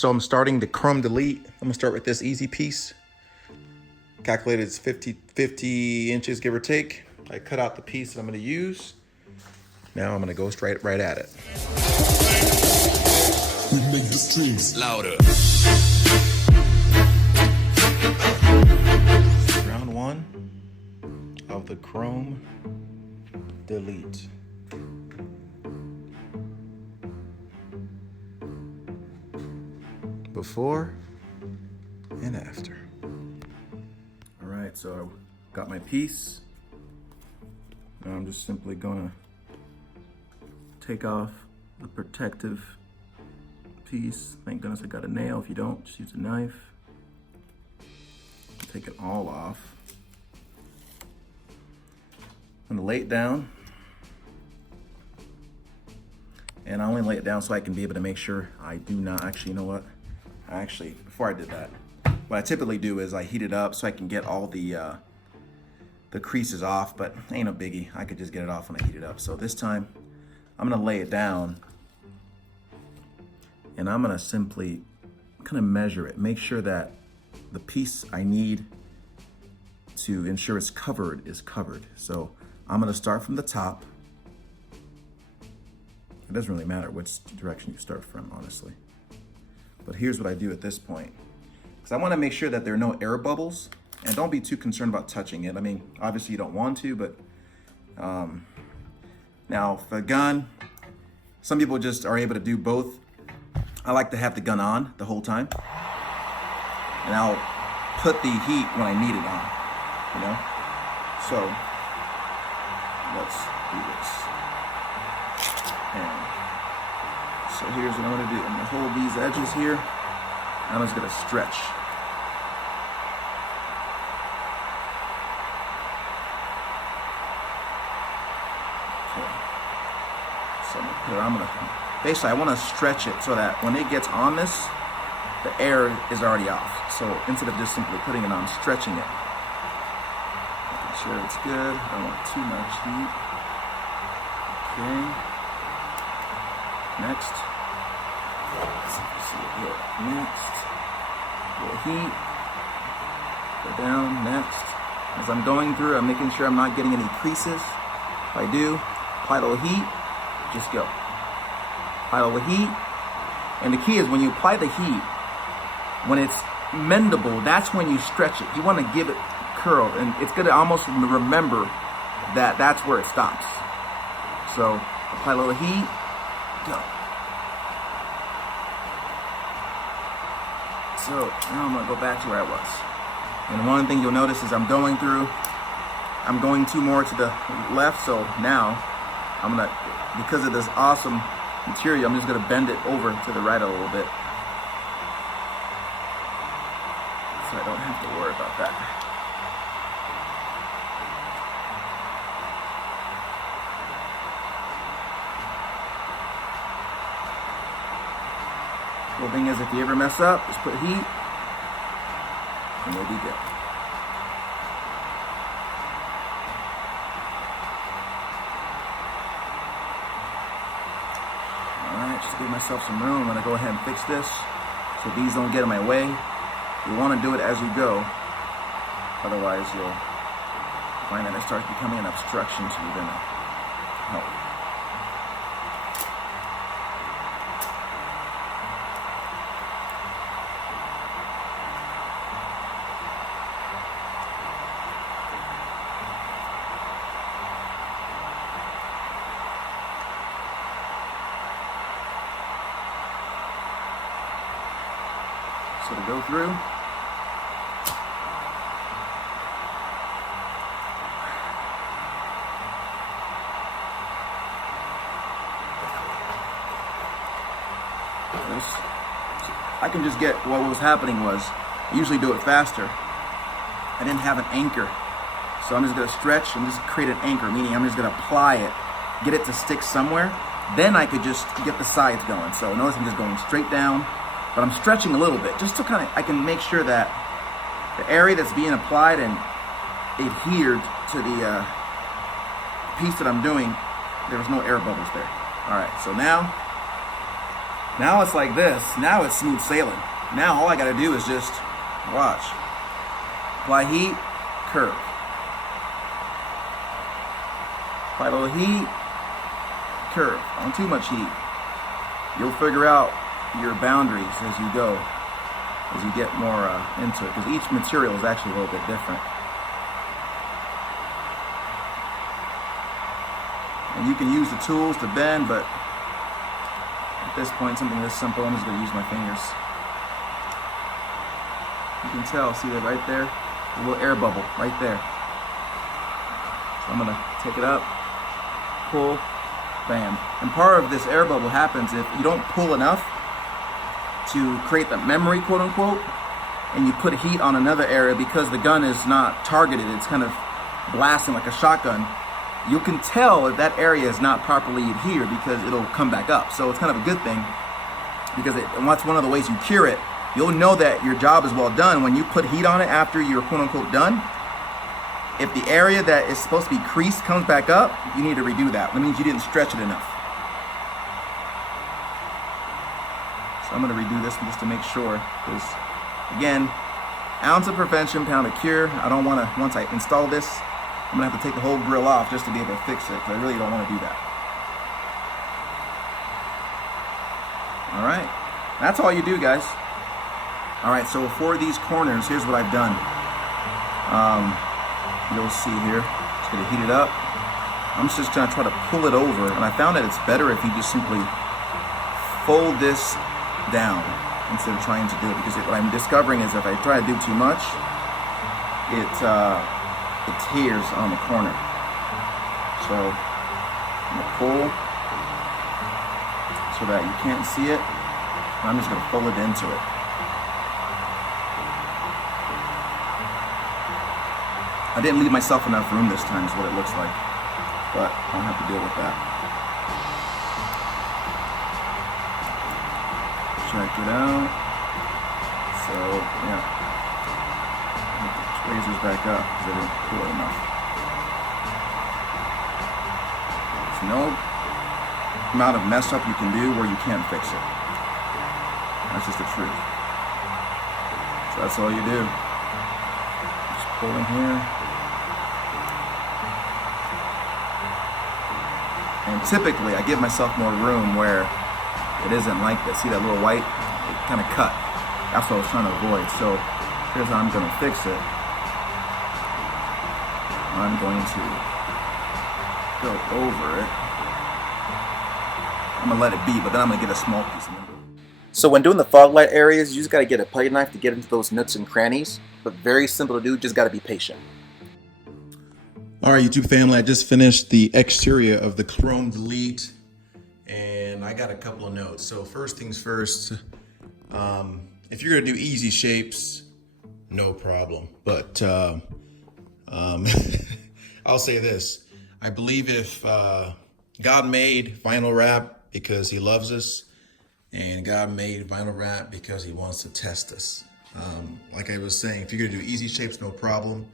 So I'm starting the chrome delete. I'm gonna start with this easy piece. Calculated it's 50 inches, give or take. I cut out the piece that I'm gonna use. Now I'm gonna go straight right at it. We make the streams louder. Round one of the chrome delete. Before and after. All right, so I got my piece. Now I'm just simply gonna take off the protective piece. Thank goodness I got a nail. If you don't, just use a knife. Take it all off. I'm gonna lay it down. And I only lay it down so I can be able to make sure I do not, actually, you know what? Actually, before I did that, what I typically do is I heat it up so I can get all the creases off, but ain't no biggie. I could just get it off when I heat it up. So this time, I'm gonna lay it down and I'm gonna simply kind of measure it, make sure that the piece I need to ensure it's covered is covered. So I'm gonna start from the top. It doesn't really matter which direction you start from, honestly. But here's what I do at this point. Because I want to make sure that there are no air bubbles, and don't be too concerned about touching it. I mean, obviously you don't want to, but now for a gun, some people just are able to do both. I like to have the gun on the whole time, and I'll put the heat when I need it on, you know? So, let's do this. And so here's what I'm gonna do. I'm gonna hold these edges here. I'm just gonna stretch. Okay. So I'm gonna basically I wanna stretch it so that when it gets on this, the air is already off. So instead of just simply putting it on, I'm stretching it. Making sure it's good. I don't want too much heat. Okay. Next. Let's see if you see it here. Next. A little heat. Go down. Next. As I'm going through, I'm making sure I'm not getting any creases. If I do, apply a little heat. Just go. Apply a little heat. And the key is when you apply the heat, when it's mendable, that's when you stretch it. You want to give it curl, and it's going to almost remember that that's where it stops. So apply a little heat. Go. So now I'm gonna go back to where I was. And one thing you'll notice is I'm going too more to the left. So now I'm gonna, because of this awesome material, I'm just gonna bend it over to the right a little bit. So I don't have to worry about that. The thing is, if you ever mess up, just put heat and we'll be good. Alright, just give myself some room. I'm going to go ahead and fix this so these don't get in my way. You want to do it as you go, otherwise you'll find that it starts becoming an obstruction to you. Then help. So to go through, I can just get, what was happening was, I usually do it faster. I didn't have an anchor. So I'm just gonna stretch and just create an anchor, meaning I'm just gonna apply it, get it to stick somewhere. Then I could just get the sides going. So notice I'm just going straight down, but I'm stretching a little bit just to kind of, I can make sure that the area that's being applied and adhered to the piece that I'm doing, there was no air bubbles there. All right, so now Now it's like this. Now it's smooth sailing. Now all I gotta do is just watch. Apply heat, curve. Apply a little heat, curve. Not too much heat. You'll figure out your boundaries as you go, as you get more into it, because each material is actually a little bit different. And you can use the tools to bend, but at this point, something this simple, I'm just going to use my fingers. You can tell, see that right there? A little air bubble right there. So I'm going to take it up, pull, bam. And part of this air bubble happens if you don't pull enough to create the memory, quote unquote, and you put heat on another area because the gun is not targeted, it's kind of blasting like a shotgun. You can tell if that area is not properly adhered because it'll come back up. So it's kind of a good thing because and that's one of the ways you cure it. You'll know that your job is well done when you put heat on it after you're quote unquote done. If the area that is supposed to be creased comes back up, you need to redo that. That means you didn't stretch it enough. So I'm going to redo this just to make sure, because again, ounce of prevention, pound of cure. I don't want to, once I install this, I'm going to have to take the whole grill off just to be able to fix it, because I really don't want to do that. All right, that's all you do, guys. All right, so for these corners, here's what I've done. You'll see here, just going to heat it up. I'm just going to try to pull it over, and I found that it's better if you just simply fold this down instead of trying to do it, because what I'm discovering is if I try to do too much, it tears on the corner. So I'm going to pull so that you can't see it. I'm just going to fold it into it. I didn't leave myself enough room this time is what it looks like, but I don't have to deal with that. Check it out. So yeah. Razors back up because I didn't pull it enough. There's no amount of mess up you can do where you can't fix it. That's just the truth. So that's all you do. Just pull in here. And typically I give myself more room where it isn't like this. See that little white? It kind of cut. That's what I was trying to avoid. So here's how I'm going to fix it. I'm going to go over it. I'm going to let it be, but then I'm going to get a small piece of it. So when doing the fog light areas, you just got to get a putty knife to get into those nooks and crannies. But very simple to do, just got to be patient. All right, YouTube family, I just finished the exterior of the Chrome Delete, and I got a couple of notes. So first things first, if you're going to do easy shapes, no problem. But I'll say this. I believe if God made vinyl wrap because he loves us, and God made vinyl wrap because he wants to test us. Like I was saying, if you're gonna do easy shapes, no problem,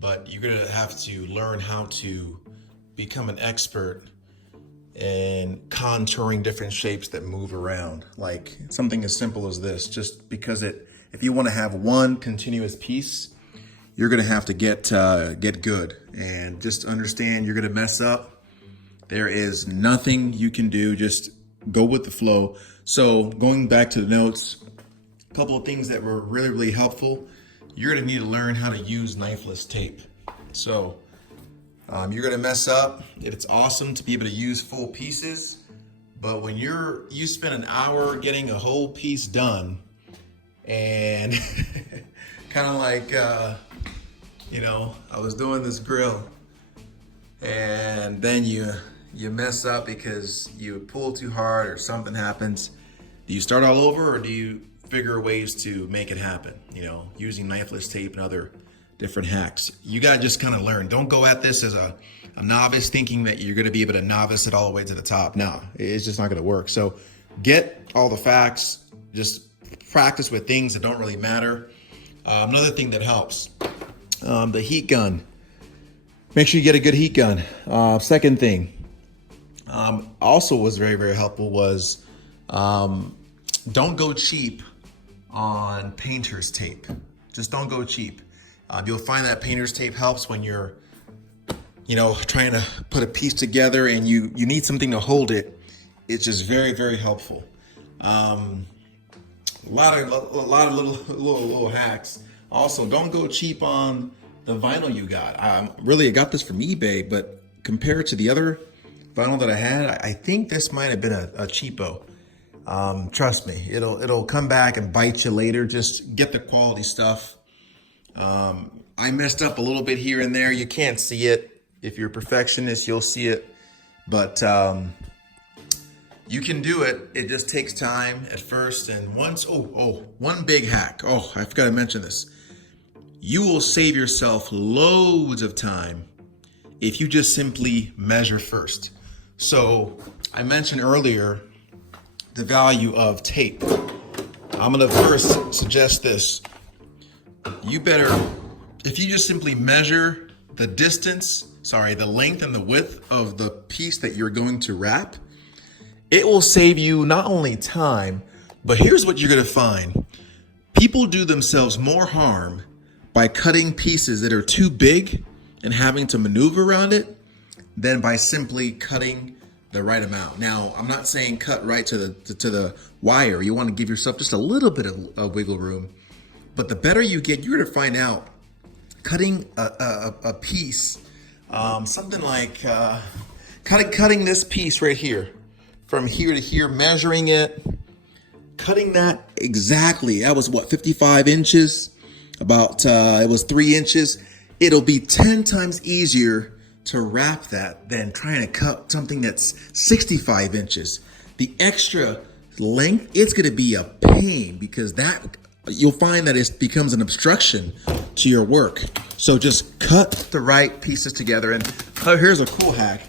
but you're gonna have to learn how to become an expert in contouring different shapes that move around. Like something as simple as this, just because if you wanna have one continuous piece, you're gonna have to get good, and just understand you're gonna mess up. There is nothing you can do, just go with the flow. So going back to the notes, a couple of things that were really, really helpful. You're gonna need to learn how to use knifeless tape. So you're gonna mess up. It's awesome to be able to use full pieces, but when you spend an hour getting a whole piece done, and kind of like, I was doing this grill, and then you mess up because you pull too hard or something happens. Do you start all over, or do you figure ways to make it happen? Using knifeless tape and other different hacks. You gotta just kind of learn. Don't go at this as a novice thinking that you're gonna be able to novice it all the way to the top. No, it's just not gonna work. So get all the facts, just practice with things that don't really matter. Another thing that helps, the heat gun. Make sure you get a good heat gun. Second thing, also was very, very helpful was Don't go cheap on painter's tape. Just don't go cheap. You'll find that painter's tape helps when you're, trying to put a piece together and you need something to hold it. It's just very, very helpful. A lot of little hacks. Also, don't go cheap on the vinyl you got. I got this from eBay, but compared to the other vinyl that I had, I think this might have been a cheapo. Trust me, it'll come back and bite you later. Just get the quality stuff. I messed up a little bit here and there. You can't see it. If you're a perfectionist, you'll see it. But you can do it. It just takes time at first. And once, one big hack. Oh, I forgot to mention this. You will save yourself loads of time if you just simply measure first. So I mentioned earlier the value of tape. I'm gonna first suggest this. You better, if you just simply measure the the length and the width of the piece that you're going to wrap, it will save you not only time, but here's what you're gonna find. People do themselves more harm by cutting pieces that are too big and having to maneuver around it than by simply cutting the right amount. Now, I'm not saying cut right to the wire. You want to give yourself just a little bit of wiggle room. But the better you get, you're going to find out cutting a piece, something like cutting this piece right here, from here to here, measuring it, cutting that exactly. That was 55 inches, it was 3 inches. It'll be 10 times easier to wrap that than trying to cut something that's 65 inches. The extra length, it's going to be a pain because you'll find that it becomes an obstruction to your work. So just cut the right pieces together. And here's a cool hack.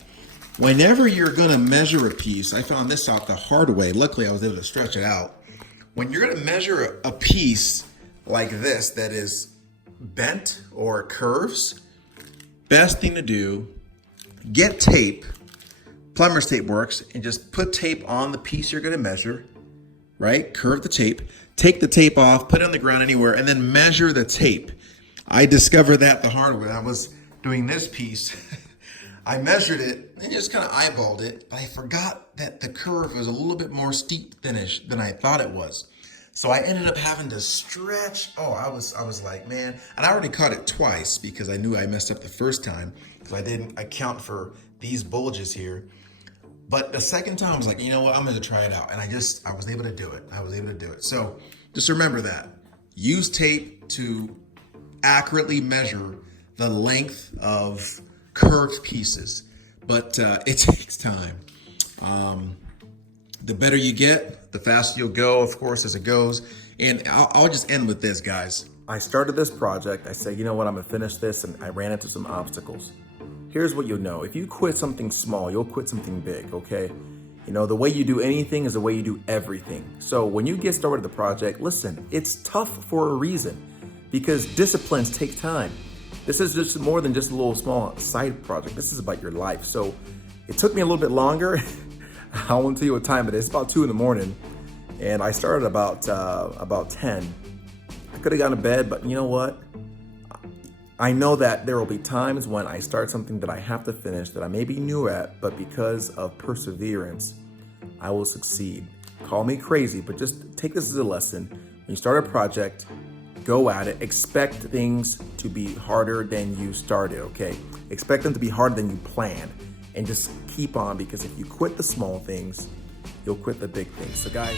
Whenever you're going to measure a piece, I found this out the hard way. Luckily, I was able to stretch it out. When you're going to measure a piece like this that is bent or curves, best thing to do, get tape. Plumber's tape works, and just put tape on the piece you're going to measure, right? Curve the tape, take the tape off, put it on the ground anywhere, and then measure the tape. I discovered that the hard way. I was doing this piece. I measured it and just kind of eyeballed it, but I forgot that the curve was a little bit more steep than I thought it was. So I ended up having to stretch. I was like, man, and I already caught it twice because I knew I messed up the first time because I didn't account for these bulges here. But the second time I was like, you know what, I'm going to try it out. And I was able to do it. So just remember that. Use tape to accurately measure the length of curved pieces, but it takes time. The better you get, the faster you'll go, of course, as it goes. And I'll just end with this, guys. I started this project. I said, you know what, I'm gonna finish this, and I ran into some obstacles. Here's what you'll know. If you quit something small, you'll quit something big, okay? The way you do anything is the way you do everything. So when you get started with the project, listen, it's tough for a reason because disciplines take time. This is just more than just a little small side project. This is about your life. So it took me a little bit longer. I won't tell you what time it is. It's about 2 a.m. and I started about 10. I could have gone to bed, but you know what? I know that there will be times when I start something that I have to finish that I may be new at, but because of perseverance, I will succeed. Call me crazy, but just take this as a lesson. When you start a project, go at it. Expect things to be harder than you started, okay? Expect them to be harder than you planned. And just keep on, because if you quit the small things, you'll quit the big things. So guys,